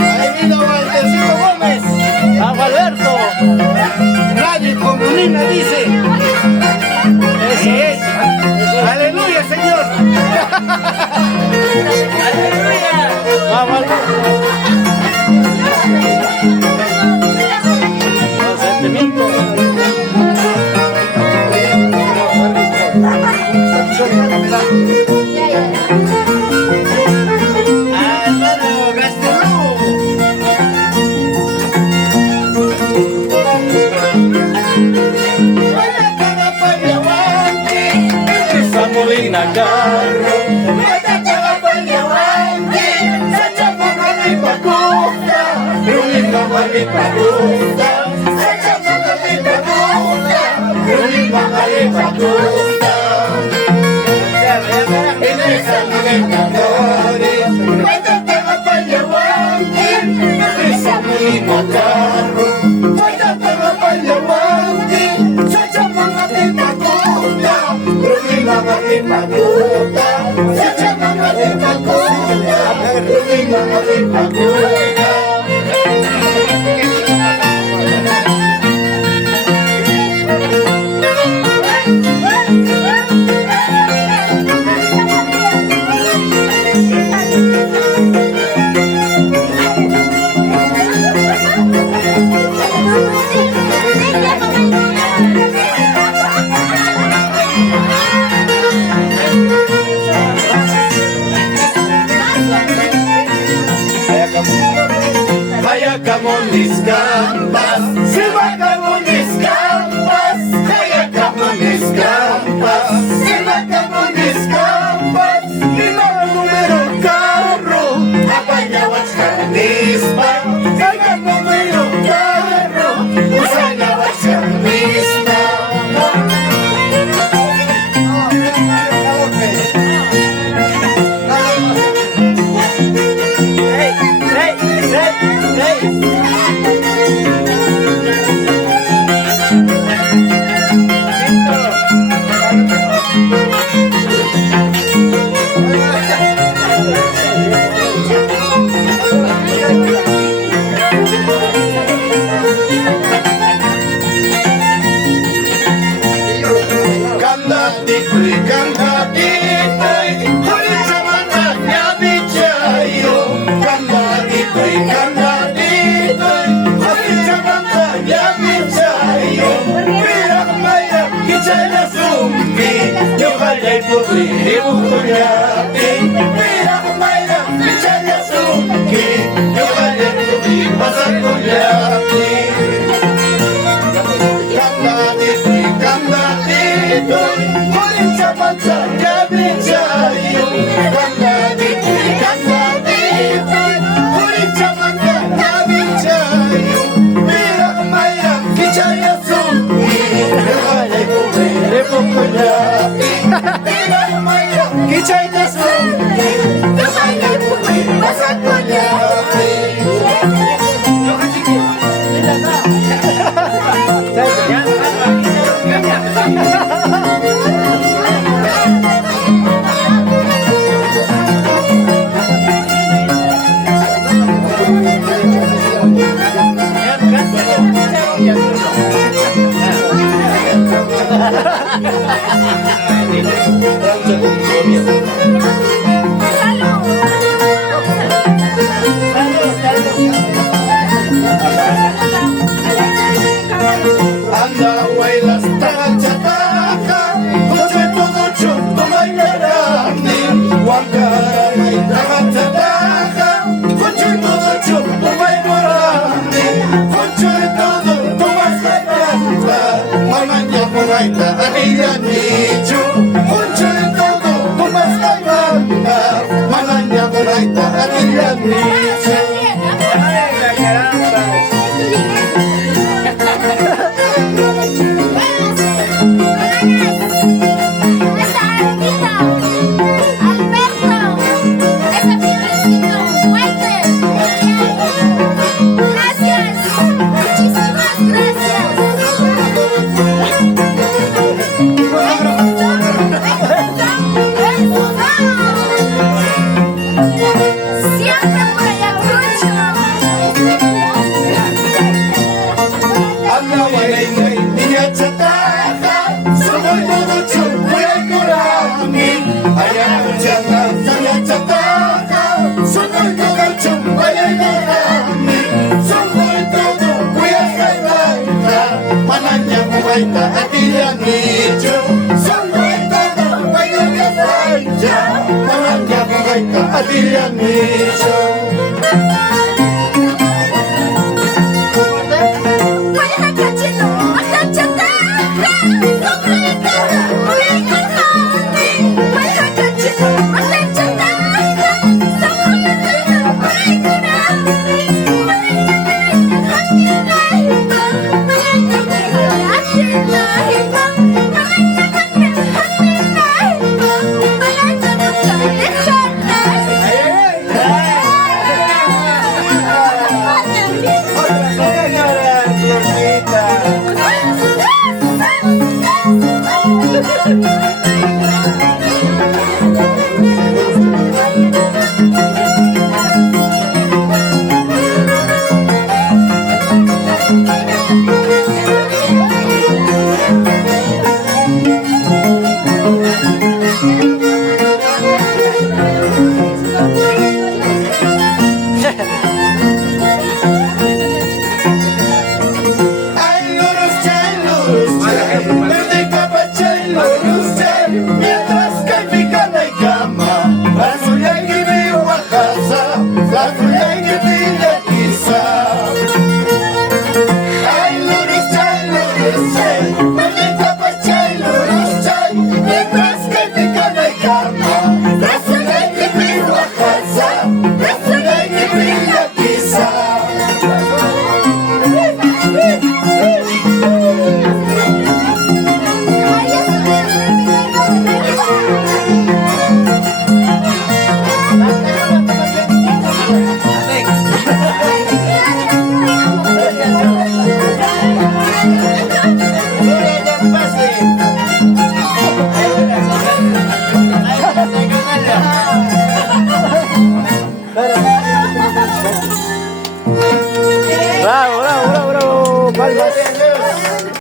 Ahí vino Waltercito Gómez. Alberto. Radio Comunina dice. Ese es. Aleluya, Señor. Aleluya. Vamos, sentimiento. Nagarro, Matatawa Palyawangi, sa Chamanga may pagusta, Ruling mga may pagusta, sa Chamanga may pagusta, Ruling mga may pagusta. Inesa mga nagari, Matatawa Palyawangi, sa mga nagarro, Matatawa Palyawangi, sa Chamanga may pagusta, Ruling mga may pagusta, sa Chamanga may pagusta, Ruling mga may pagusta. Kaya kamo mis gambas, silba kamo mis gambas, kaya kamo mis gambas, silba kamo mis gambas, lima numero carro, apayawas kanisma, kaya numero carro, usayawas kanisma. Gracias, muchísimas gracias. Nawalay-lay, ingat sa taka. Sumay tututsun, kuya'y kurangin. Ayaw siya na, sangat sa taka. Sumay tututsun, kuya'y kurangin. Sumay tututsun, kuya'y kurangin. Mananya kumaita at ilang ito. Sumay tututsun, kuya'y kurangin. Mananya kumaita at ilang ito.